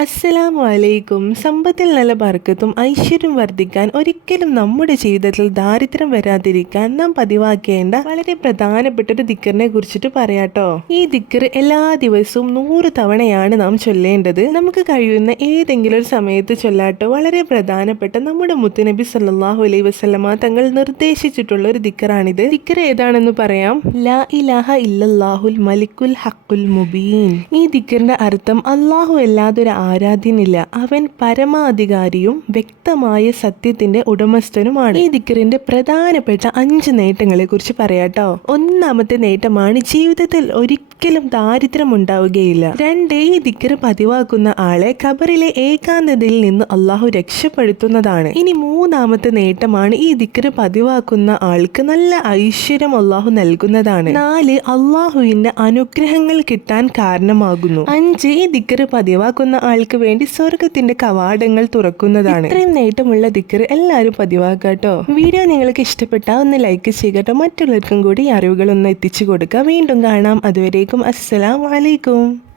അസ്സലാമു അലൈക്കും സമ്പത്തിൽ നല്ല ബർക്കത്തും ഐശ്വര്യം വർദ്ധിക്കാൻ ഒരിക്കലും നമ്മുടെ ജീവിതത്തിൽ ദാരിദ്ര്യം വരാതിരിക്കാൻ നാം പതിവാക്കേണ്ട വളരെ പ്രധാനപ്പെട്ട ഒരു ദിക്കറിനെ കുറിച്ചിട്ട് പറയാട്ടോ. ഈ ദിക്കർ എല്ലാ ദിവസവും നൂറ് തവണയാണ് നാം ചൊല്ലേണ്ടത്. നമുക്ക് കഴിയുന്ന ഏതെങ്കിലും ഒരു സമയത്ത് ചൊല്ലാട്ടോ. വളരെ പ്രധാനപ്പെട്ട നമ്മുടെ മുത്തുനബി സല്ലാഹു അലൈ വസ്ലമ തങ്ങൾ നിർദ്ദേശിച്ചിട്ടുള്ള ഒരു ദിക്കറാണിത്. ദിക്കർ ഏതാണെന്ന് പറയാം? ലാ ഇലാഹ ഇല്ലാഹുൽ മലിക്കുൽ ഹക്കുൽ മുബീൻ. ഈ ദിക്കറിന്റെ അർത്ഥം അള്ളാഹു അല്ലാതെ ഒരു ആരാധ്യനില്ല. അവൻ പരമാധികാരിയും വ്യക്തമായ സത്യത്തിന്റെ ഉടമസ്ഥനുമാണ്. ഈ ദിക്കറിന്റെ പ്രധാനപ്പെട്ട അഞ്ച് നേട്ടങ്ങളെ കുറിച്ച് പറയാട്ടോ. ഒന്നാമത്തെ നേട്ടമാണ് ജീവിതത്തിൽ ഒരിക്കലും ദാരിദ്ര്യം ഉണ്ടാവുകയില്ല രണ്ട് ഈ ദിക്കർ പതിവാക്കുന്ന ആളെ ഖബറിലെ ഏകാന്തതയിൽ നിന്ന് അള്ളാഹു രക്ഷപ്പെടുത്തുന്നതാണ്. ഇനി മൂന്നാമത്തെ നേട്ടമാണ് ഈ ദിക്കറ് പതിവാക്കുന്ന ആൾക്ക് നല്ല ഐശ്വര്യം അള്ളാഹു നൽകുന്നതാണ്. നാല് അള്ളാഹുവിന്റെ അനുഗ്രഹങ്ങൾ കിട്ടാൻ കാരണമാകുന്നു. അഞ്ച് ഈ ദിക്കറ് പതിവാക്കുന്ന ആൾക്ക് വേണ്ടി സ്വർഗത്തിന്റെ കവാടങ്ങൾ തുറക്കുന്നതാണ്. ഇത്രയും നേട്ടമുള്ള ദിക്കർ എല്ലാവരും പതിവാക്കാട്ടോ. വീഡിയോ നിങ്ങൾക്ക് ഇഷ്ടപ്പെട്ടാൽ ഒന്ന് ലൈക്ക് ചെയ്യട്ടോ മറ്റുള്ളവർക്കും കൂടി അറിവുകളൊന്ന് എത്തിച്ചു കൊടുക്കുക. വീണ്ടും കാണാം. عليكم. السلام عليكم.